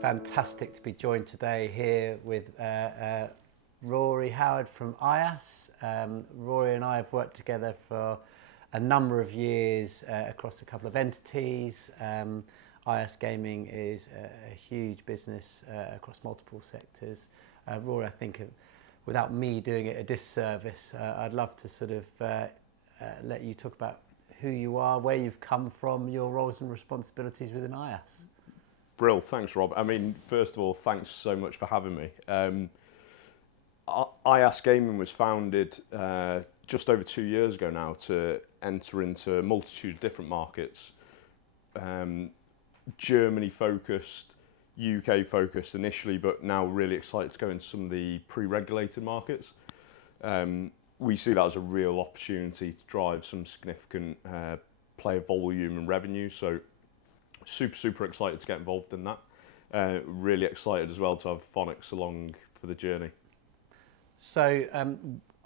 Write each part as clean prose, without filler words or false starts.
fantastic to be joined today here with Rory Howard from Eyas. Rory and I have worked together for a number of years across a couple of entities. Eyas Gaming is a huge business across multiple sectors. Rory, I think without me doing it a disservice, I'd love to sort of let you talk about who you are, where you've come from, your roles and responsibilities within Eyas. Brill, thanks Rob. I mean, first of all, thanks so much for having me. Eyas Gaming was founded just over 2 years ago now to enter into a multitude of different markets. Germany focused, UK focused initially, but now really excited to go into some of the pre-regulated markets. We see that as a real opportunity to drive some significant player volume and revenue. So super excited to get involved in that. Really excited as well to have Fonix along for the journey. So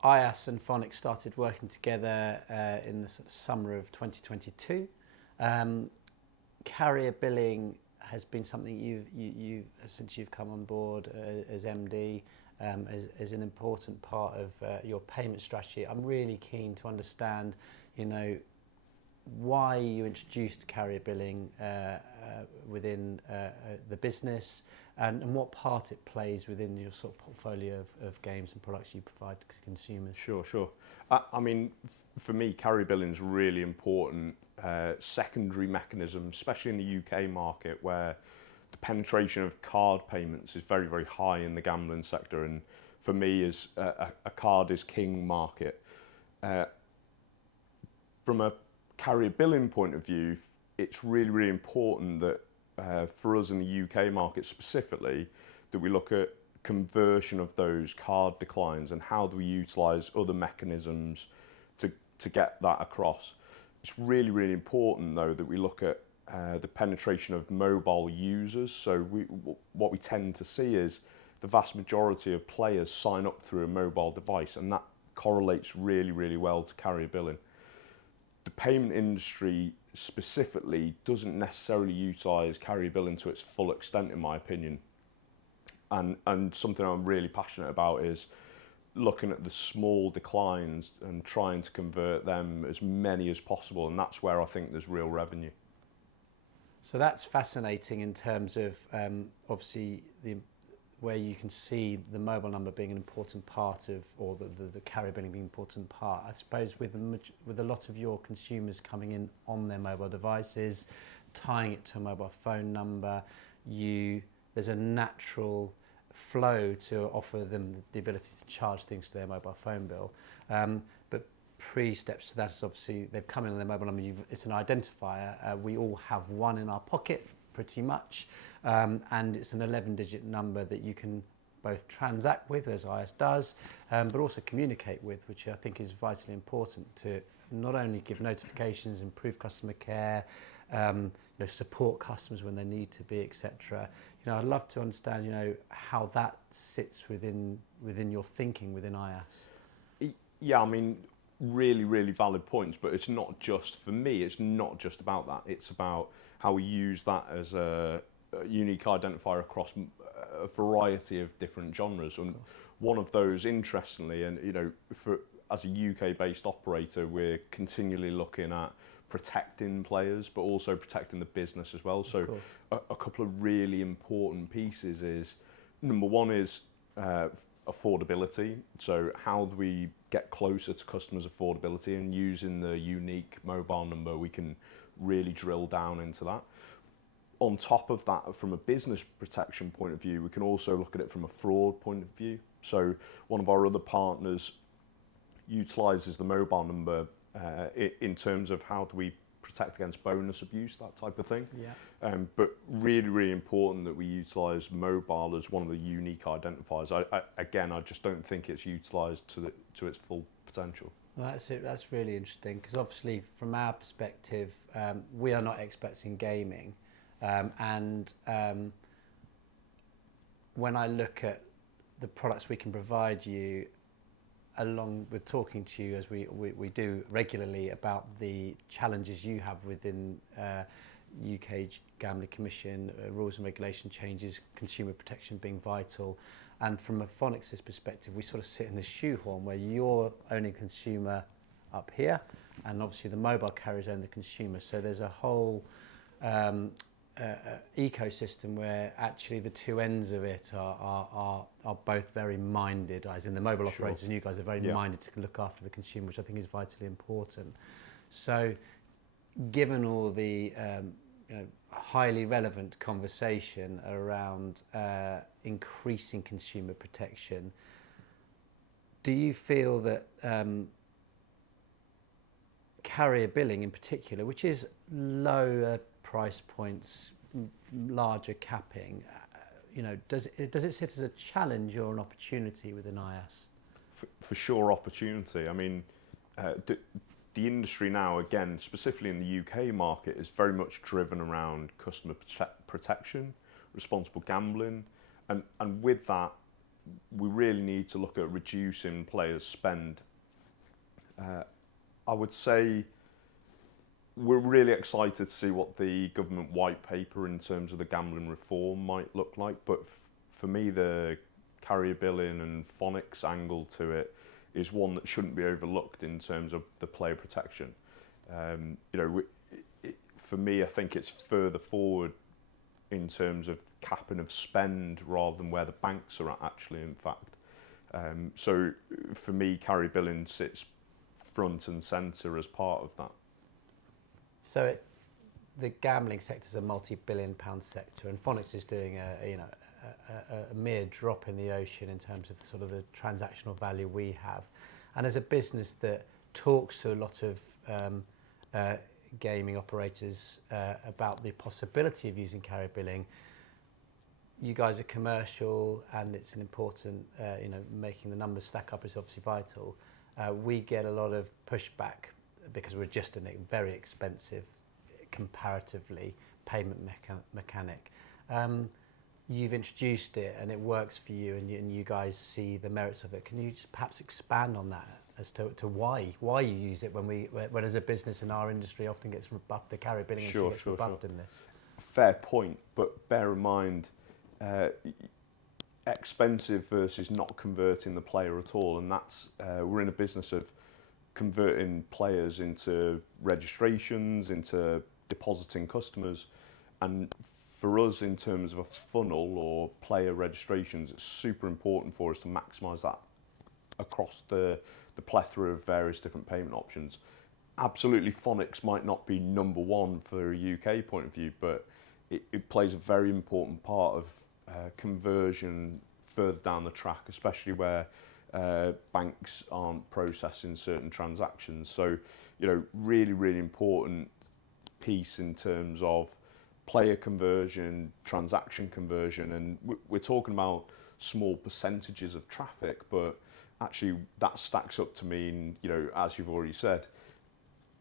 Eyas and Fonix started working together in the summer of 2022. Carrier billing has been something you since you've come on board as MD, as an important part of your payment strategy. I'm really keen to understand, why you introduced carrier billing within the business and what part it plays within your sort of portfolio of games and products you provide to consumers. Sure. I mean, for me, carrier billing is really important secondary mechanism, especially in the UK market where the penetration of card payments is very high in the gambling sector, and for me, is a card is king market. From a carrier billing point of view, it's really important that for us in the UK market specifically, that we look at conversion of those card declines and how do we utilise other mechanisms to get that across. It's really important though that we look at the penetration of mobile users. So what we tend to see is the vast majority of players sign up through a mobile device, and that correlates really well to carrier billing. The payment industry specifically doesn't necessarily utilise carrier billing to its full extent, in my opinion. And something I'm really passionate about is looking at the small declines and trying to convert them as many as possible, and that's where I think there's real revenue. So that's fascinating in terms of obviously where you can see the mobile number being an important part of, or the carrier billing being an important part. I suppose with a lot of your consumers coming in on their mobile devices, tying it to a mobile phone number, there's a natural flow to offer them the ability to charge things to their mobile phone bill. But pre-steps to that is obviously they've come in on their mobile number, it's an identifier. We all have one in our pocket pretty much, and it's an 11-digit number that you can both transact with, as Eyas does, but also communicate with, which I think is vitally important to not only give notifications, improve customer care, support customers when they need to be, etc. I'd love to understand, how that sits within your thinking within Eyas. Yeah, I mean, really valid points, but it's not just, for me, it's not just about that. It's about how we use that as a unique identifier across a variety of different genres. And one of those, interestingly, and as a UK-based operator, we're continually looking at protecting players, but also protecting the business as well. So a couple of really important pieces is, number one is affordability. So how do we get closer to customers' affordability, and using the unique mobile number, we can really drill down into that. On top of that, from a business protection point of view, we can also look at it from a fraud point of view. So one of our other partners utilises the mobile number in terms of how do we protect against bonus abuse, that type of thing. Yeah. But really important that we utilise mobile as one of the unique identifiers. I just don't think it's utilised to its full potential. Well, that's it. That's really interesting, because obviously from our perspective, we are not experts in gaming, and when I look at the products we can provide you, along with talking to you as we do regularly about the challenges you have within UK Gambling Commission, rules and regulation changes, consumer protection being vital. And from a Fonix's perspective, we sort of sit in the shoehorn where you're owning consumer up here, and obviously the mobile carriers own the consumer. So there's a whole ecosystem where actually the two ends of it are both very minded, as in the mobile operators and you guys are very minded to look after the consumer, which I think is vitally important. So given all the highly relevant conversation around increasing consumer protection, do you feel that carrier billing in particular, which is lower price points, larger capping, does it sit as a challenge or an opportunity within Eyas? For sure, opportunity. I mean, the industry now, again, specifically in the UK market, is very much driven around customer protection, responsible gambling, and with that, we really need to look at reducing players' spend. I would say we're really excited to see what the government white paper in terms of the gambling reform might look like, but for me, the carrier billing and Fonix angle to it is one that shouldn't be overlooked in terms of the player protection. For me, I think it's further forward in terms of capping of spend rather than where the banks are at, actually, in fact. So for me, carrier billing sits front and centre as part of that. So the gambling sector is a multi-billion-pound sector, and Fonix is doing a mere drop in the ocean in terms of sort of the transactional value we have. And as a business that talks to a lot of gaming operators about the possibility of using carrier billing, you guys are commercial, and it's an important, making the numbers stack up is obviously vital. We get a lot of pushback because we're just a very expensive, comparatively, payment mechanic. You've introduced it and it works for you, and you guys see the merits of it. Can you just perhaps expand on that as to why you use it when as a business in our industry often gets rebuffed, the carrier billing industry gets rebuffed in this? Fair point, but bear in mind, expensive versus not converting the player at all, and that's we're in a business of converting players into registrations, into depositing customers, and for us in terms of a funnel or player registrations, it's super important for us to maximise that across the plethora of various different payment options. Absolutely, Fonix might not be number one for a UK point of view, but it plays a very important part of conversion further down the track, especially where banks aren't processing certain transactions. So, really, really important piece in terms of player conversion, transaction conversion, and we're talking about small percentages of traffic, but actually that stacks up to mean, as you've already said,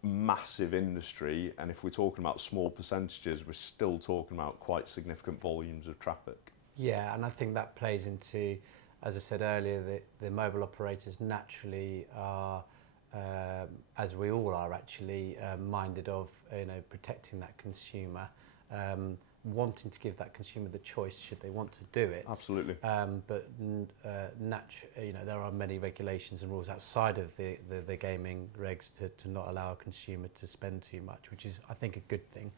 massive industry, and if we're talking about small percentages, we're still talking about quite significant volumes of traffic. Yeah, and I think that plays into, as I said earlier, the mobile operators naturally are, as we all are actually, minded of protecting that consumer, wanting to give that consumer the choice should they want to do it. Absolutely. But there are many regulations and rules outside of the gaming regs to not allow a consumer to spend too much, which is, I think, a good thing.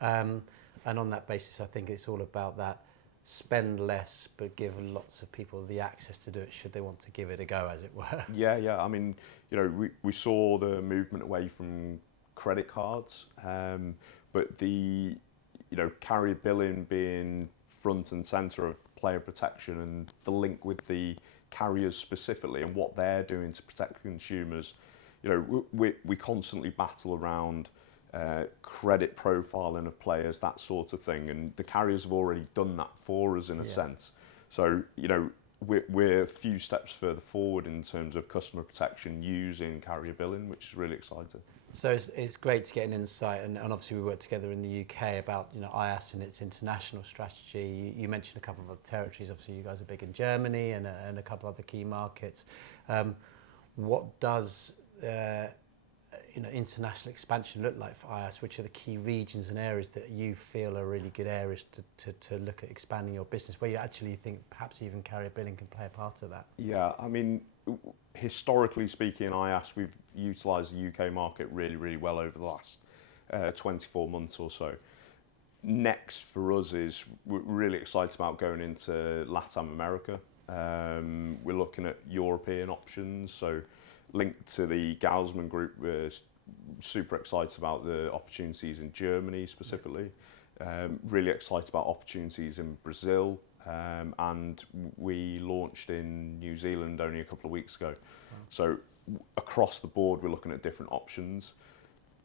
And on that basis, I think it's all about that. Spend less, but give lots of people the access to do it should they want to give it a go, as it were. Yeah. I mean, we saw the movement away from credit cards, but the carrier billing being front and centre of player protection and the link with the carriers specifically and what they're doing to protect consumers. We constantly battle around credit profiling of players, that sort of thing, and the carriers have already done that for us in a sense. So we're a few steps further forward in terms of customer protection using carrier billing, which is really exciting. So it's great to get an insight, and obviously we work together in the UK about Eyas and its international strategy. You mentioned a couple of other territories. Obviously you guys are big in Germany and a couple of other key markets. What does international expansion look like for Eyas? Which are the key regions and areas that you feel are really good areas to look at expanding your business, where you actually think perhaps even carrier billing can play a part of that? Yeah, I mean, historically speaking, Eyas, we've utilised the UK market really, really well over the last 24 months or so. Next for us is we're really excited about going into Latin America. We're looking at European options, so linked to the Galsman Group, we're super excited about the opportunities in Germany specifically. Really excited about opportunities in Brazil, and we launched in New Zealand only a couple of weeks ago. So across the board, we're looking at different options.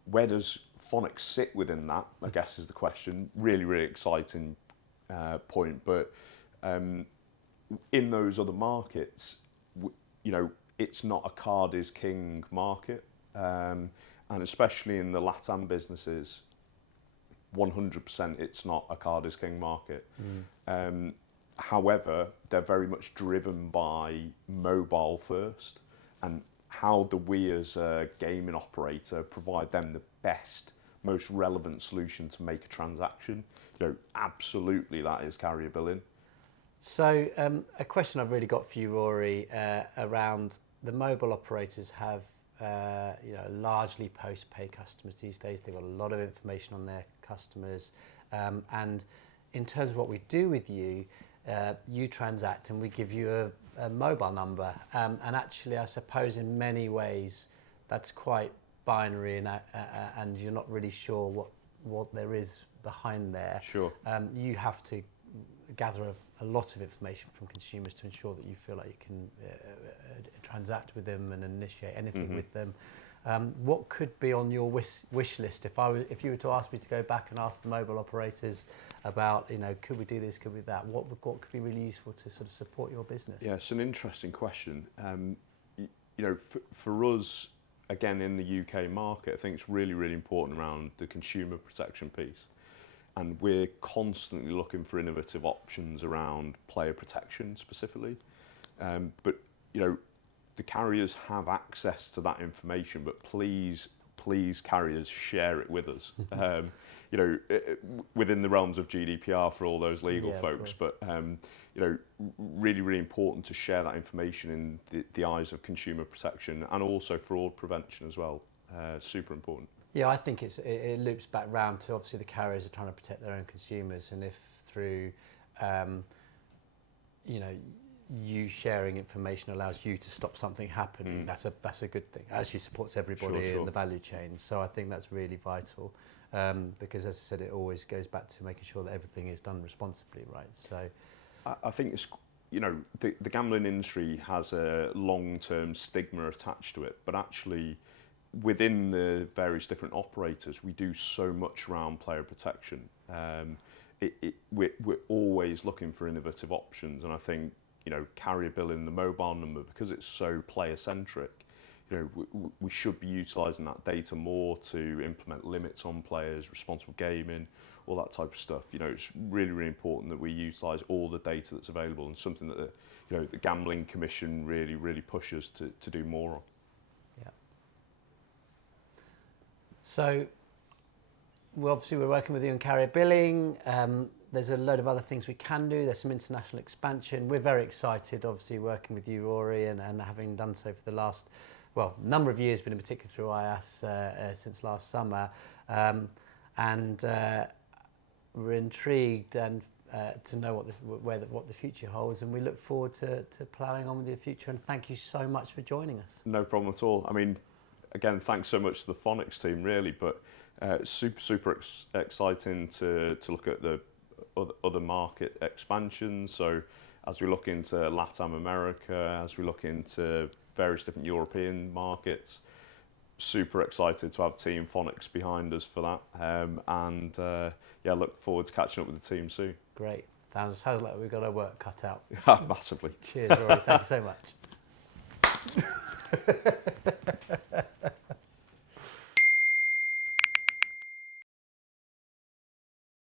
Where does Fonix sit within that, I guess, is the question. Really, really exciting point. But in those other markets, it's not a card is king market. And especially in the LATAM businesses, 100% it's not a card is king market. However, they're very much driven by mobile first, and how do we as a gaming operator provide them the best, most relevant solution to make a transaction? Absolutely that is carrier billing. So a question I've really got for you, Rory, around the mobile operators have largely post-pay customers these days. They've got a lot of information on their customers, and in terms of what we do with you, you transact and we give you a mobile number, and actually I suppose in many ways that's quite binary, and you're not really sure what there is behind there. Sure. You have to gather a lot of information from consumers to ensure that you feel like you can transact with them and initiate anything with them. What could be on your wish list if you were to ask me to go back and ask the mobile operators about, could we do this, could we do that? What could be really useful to sort of support your business? Yeah, it's an interesting question. For us, again, in the UK market, I think it's really, really important around the consumer protection piece. And we're constantly looking for innovative options around player protection specifically. But the carriers have access to that information, but please carriers share it with us. Within the realms of GDPR for all those legal folks, but really, really important to share that information in the eyes of consumer protection and also fraud prevention as well. Super important. Yeah, I think it loops back round to obviously the carriers are trying to protect their own consumers, and if through you sharing information allows you to stop something happening, that's a good thing. Actually supports everybody in the value chain. So I think that's really vital, because as I said, it always goes back to making sure that everything is done responsibly, right? So I think it's the gambling industry has a long-term stigma attached to it, but actually within the various different operators, we do so much around player protection. We're always looking for innovative options, and I think carrier billing, the mobile number, because it's so player centric, we should be utilising that data more to implement limits on players, responsible gaming, all that type of stuff. It's really, really important that we utilise all the data that's available, and something that the Gambling Commission really, really pushes to do more on. Yeah. So we're working with you in carrier billing. There's a load of other things we can do. There's some international expansion. We're very excited, obviously, working with you, Rory, and having done so for the last, number of years, but in particular through Eyas since last summer. And we're intrigued and to know what the future holds, and we look forward to ploughing on with the future. And thank you so much for joining us. No problem at all. I mean, again, thanks so much to the Fonix team, really, but super exciting to look at the other market expansions. So as we look into Latin America, as we look into various different European markets, super excited to have Team Fonix behind us for that. Look forward to catching up with the team soon. Great. Sounds like we've got our work cut out. Massively. Cheers, Rory. Thank you so much.